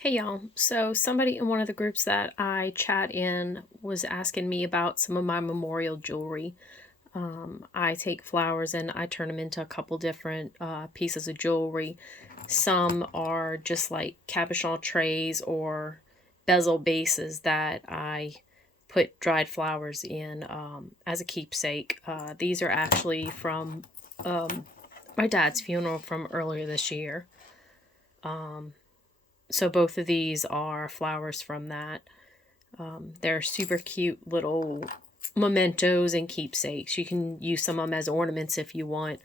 Hey y'all. So somebody in one of the groups that I chat in was asking me about some of my memorial jewelry. I take flowers and I turn them into a couple different pieces of jewelry. Some are just like cabochon trays or bezel bases that I put dried flowers in as a keepsake. These are actually from my dad's funeral from earlier this year. So both of these are flowers from that. They're super cute little mementos and keepsakes. You can use some of them as ornaments if you want,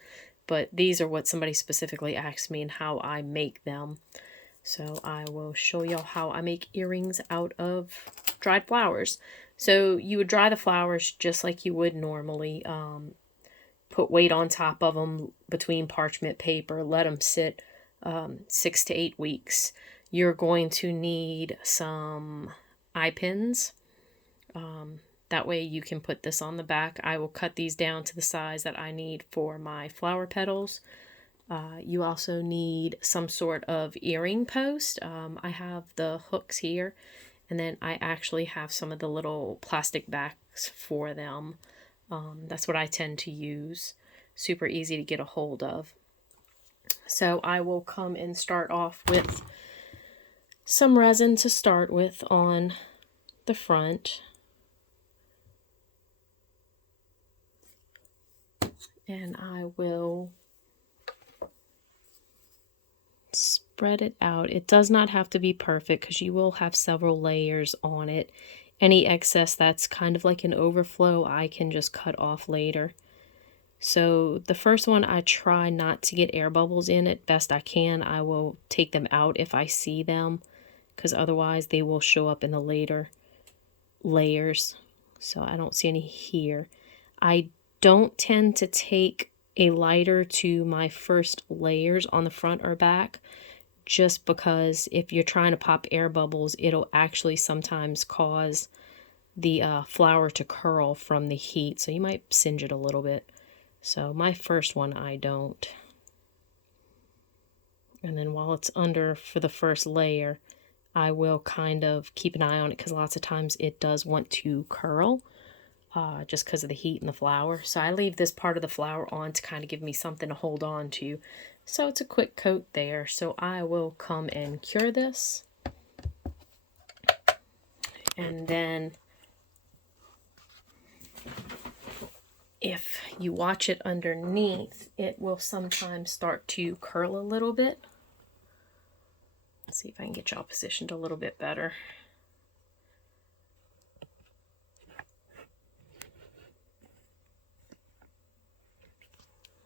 but these are what somebody specifically asked me and how I make them. So I will show y'all how I make earrings out of dried flowers. So you would dry the flowers just like you would normally. Put weight on top of them between parchment paper, let them sit 6 to 8 weeks. You're going to need some eye pins. That way you can put this on the back. I will cut these down to the size that I need for my flower petals. You also need some sort of earring post. I have the hooks here, and then I actually have some of the little plastic backs for them. That's what I tend to use. Super easy to get a hold of. So I will come and start off with some resin to start with on the front. And I will spread it out. It does not have to be perfect because you will have several layers on it. Any excess that's kind of like an overflow, I can just cut off later. So the first one, I try not to get air bubbles in it best I can. I will take them out if I see them, because otherwise they will show up in the later layers. So I don't see any here. I don't tend to take a lighter to my first layers on the front or back, just because if you're trying to pop air bubbles, it'll actually sometimes cause the flower to curl from the heat, so you might singe it a little bit. So my first one, I don't. And then while it's under for the first layer, I will kind of keep an eye on it because lots of times it does want to curl just because of the heat in the flower. So I leave this part of the flower on to kind of give me something to hold on to. So it's a quick coat there. So I will come and cure this. And then if you watch it underneath, it will sometimes start to curl a little bit. Let's see if I can get y'all positioned a little bit better.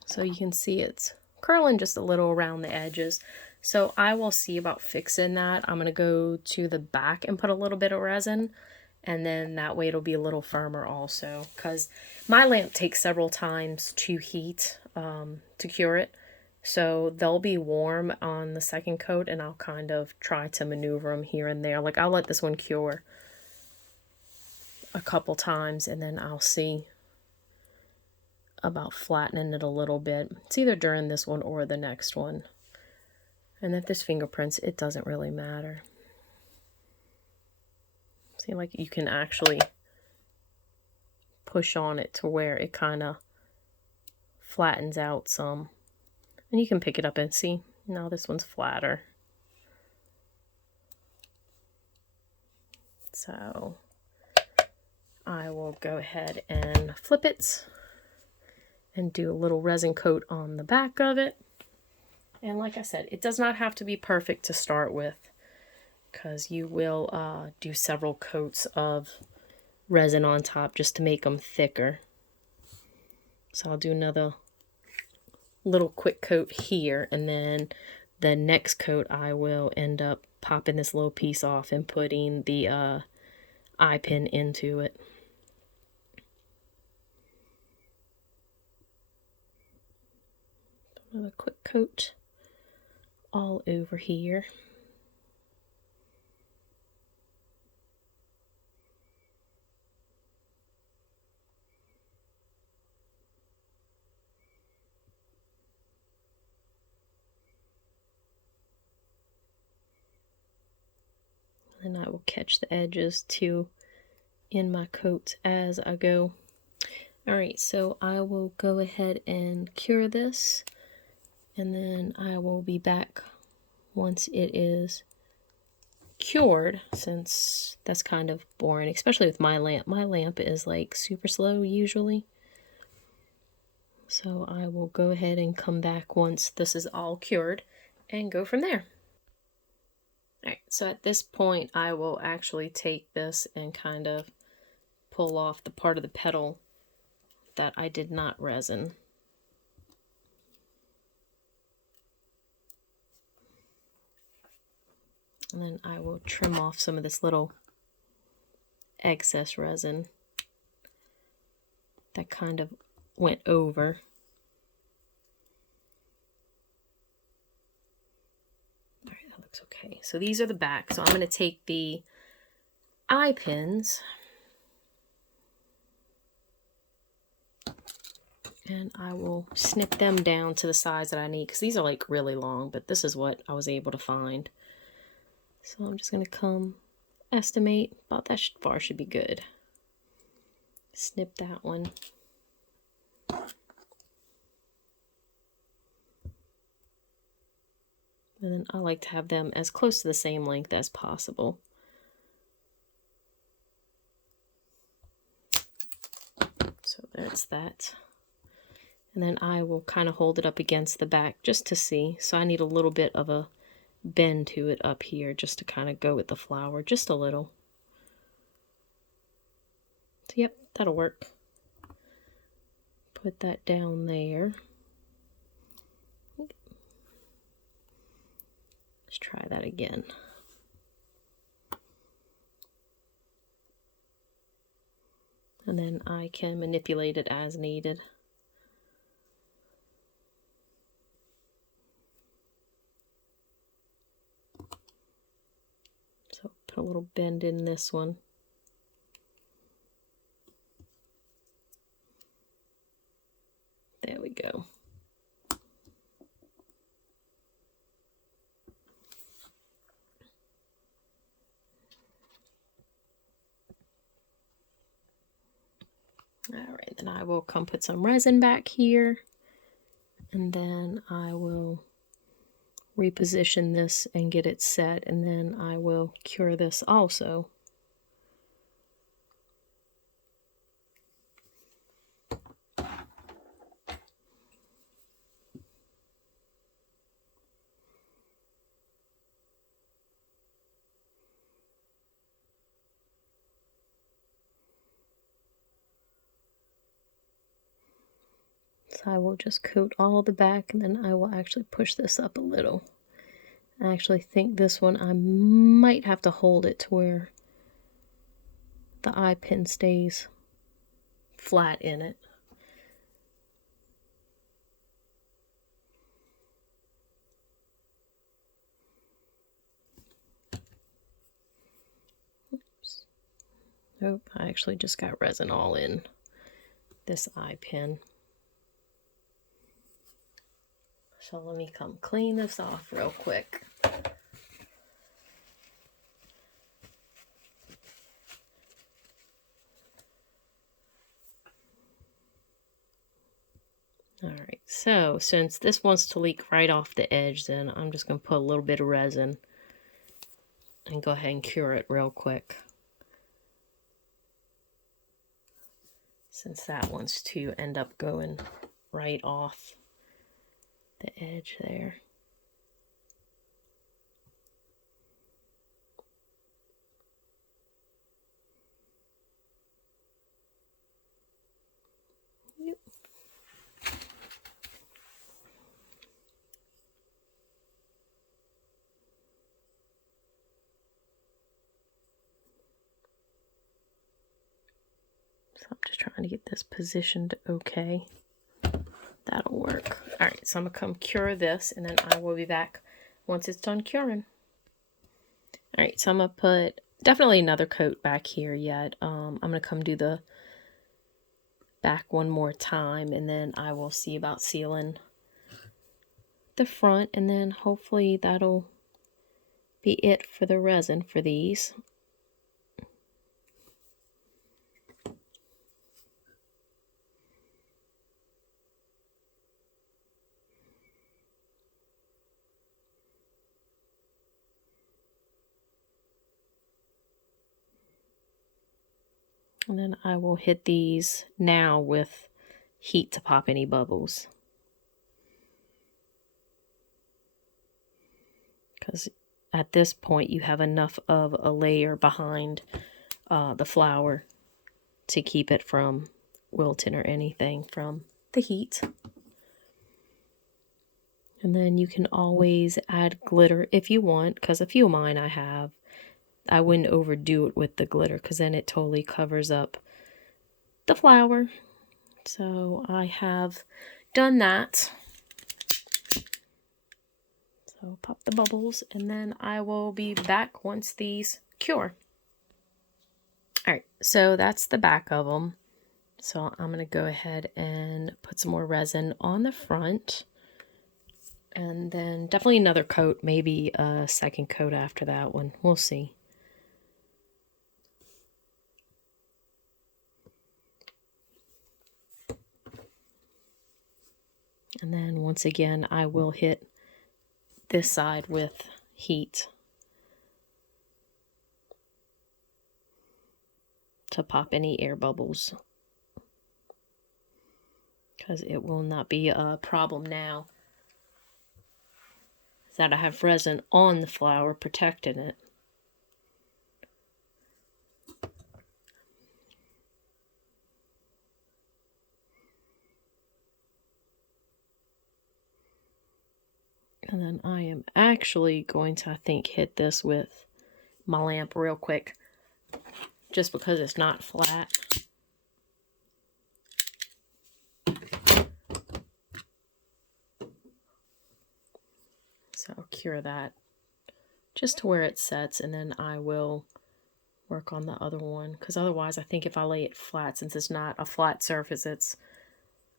So you can see it's curling just a little around the edges. So I will see about fixing that. I'm going to go to the back and put a little bit of resin, and then that way it'll be a little firmer also, because my lamp takes several times to heat to cure it. So they'll be warm on the second coat, and I'll kind of try to maneuver them here and there. Like I'll let this one cure a couple times, and then I'll see about flattening it a little bit. It's either during this one or the next one. And if there's fingerprints, it doesn't really matter. See, like you can actually push on it to where it kind of flattens out some. And you can pick it up and see, now this one's flatter. So I will go ahead and flip it and do a little resin coat on the back of it. And like I said, it does not have to be perfect to start with, because you will do several coats of resin on top just to make them thicker. So I'll do another little quick coat here, and then the next coat I will end up popping this little piece off and putting the eye pin into it. Another quick coat all over here. And I will catch the edges too in my coat as I go. Alright, so I will go ahead and cure this, and then I will be back once it is cured, since that's kind of boring, especially with my lamp. My lamp is like super slow usually. So I will go ahead and come back once this is all cured and go from there. Alright, so at this point I will actually take this and kind of pull off the part of the petal that I did not resin. And then I will trim off some of this little excess resin that kind of went over. Alright, that looks okay. So these are the back. So I'm going to take the eye pins and I will snip them down to the size that I need, because these are like really long, but this is what I was able to find. So I'm just going to come estimate about that far should be good. Snip that one. And then I like to have them as close to the same length as possible. So that's that. And then I will kind of hold it up against the back just to see. So I need a little bit of a bend to it up here just to kind of go with the flower, just a little. So yep, that'll work. Put that down there. Let's try that again. And then I can manipulate it as needed. So put a little bend in this one. There we go. Alright, then I will come put some resin back here, and then I will reposition this and get it set, and then I will cure this also. So I will just coat all the back, and then I will actually push this up a little. I actually think this one I might have to hold it to where the eye pin stays flat in it. Oops. Nope, I actually just got resin all in this eye pin. So let me come clean this off real quick. Alright, so since this wants to leak right off the edge, then I'm just going to put a little bit of resin and go ahead and cure it real quick. Since that wants to end up going right off the edge there. Yep. So I'm just trying to get this positioned okay. That'll work. Alright, so I'm going to come cure this, and then I will be back once it's done curing. Alright, so I'm going to put definitely another coat back here yet. I'm going to come do the back one more time, and then I will see about sealing the front, and then hopefully that'll be it for the resin for these. And then I will hit these now with heat to pop any bubbles. Because at this point you have enough of a layer behind the flower to keep it from wilting or anything from the heat. And then you can always add glitter if you want, because a few of mine I have. I wouldn't overdo it with the glitter because then it totally covers up the flower. So I have done that. So pop the bubbles and then I will be back once these cure. Alright, so that's the back of them. So I'm going to go ahead and put some more resin on the front. And then definitely another coat, maybe a second coat after that one. We'll see. And then once again, I will hit this side with heat to pop any air bubbles, because it will not be a problem now that I have resin on the flower protecting it. And then I am actually going to, I think, hit this with my lamp real quick, just because it's not flat. So I'll cure that just to where it sets, and then I will work on the other one, because otherwise I think if I lay it flat, since it's not a flat surface, it's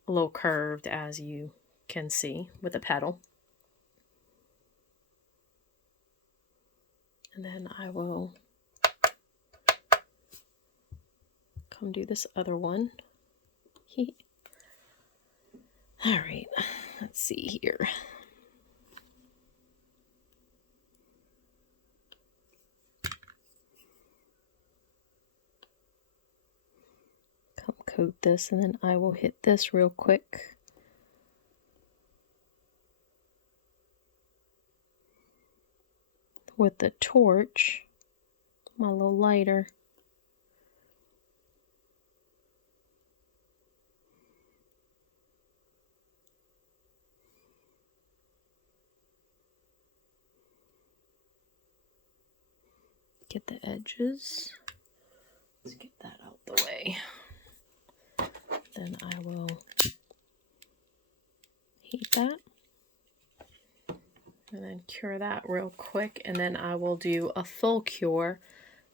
a little curved, as you can see with the petal. And then I will come do this other one. All right, let's see here. Come coat this, and then I will hit this real quick. With the torch, my little lighter. Get the edges. Let's get that out the way. Then I will heat that. And then cure that real quick. And then I will do a full cure.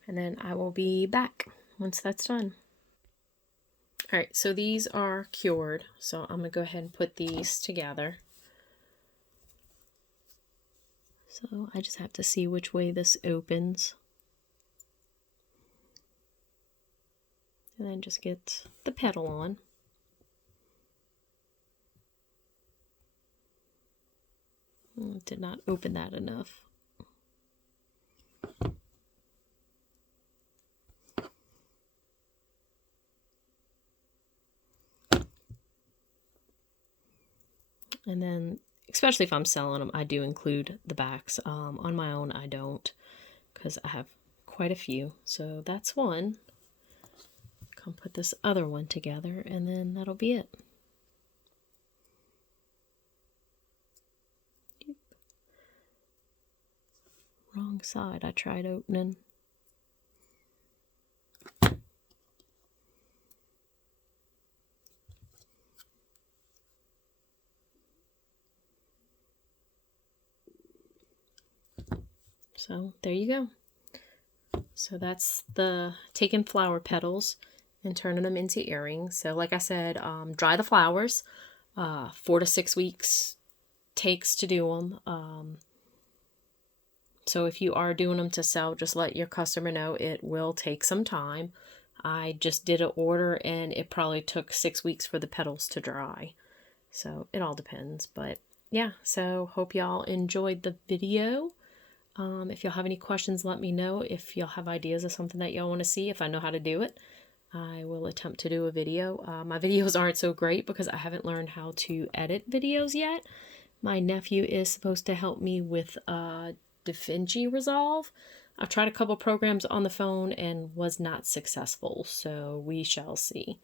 And then I will be back once that's done. Alright, so these are cured. So I'm going to go ahead and put these together. So I just have to see which way this opens. And then just get the petal on. Did not open that enough. And then, especially if I'm selling them, I do include the backs. On my own, I don't, because I have quite a few. So that's one. Come put this other one together, and then that'll be it. Wrong side, I tried opening. So there you go. So that's the taking flower petals and turning them into earrings. So like I said, dry the flowers. 4 to 6 weeks takes to do them. So if you are doing them to sell, just let your customer know it will take some time. I just did an order and it probably took 6 weeks for the petals to dry. So it all depends. But yeah, so hope y'all enjoyed the video. If y'all have any questions, let me know. If y'all have ideas of something that y'all want to see, if I know how to do it, I will attempt to do a video. My videos aren't so great because I haven't learned how to edit videos yet. My nephew is supposed to help me with DaVinci Resolve. I've tried a couple programs on the phone and was not successful, so we shall see.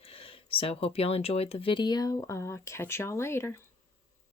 So hope y'all enjoyed the video. Catch y'all later.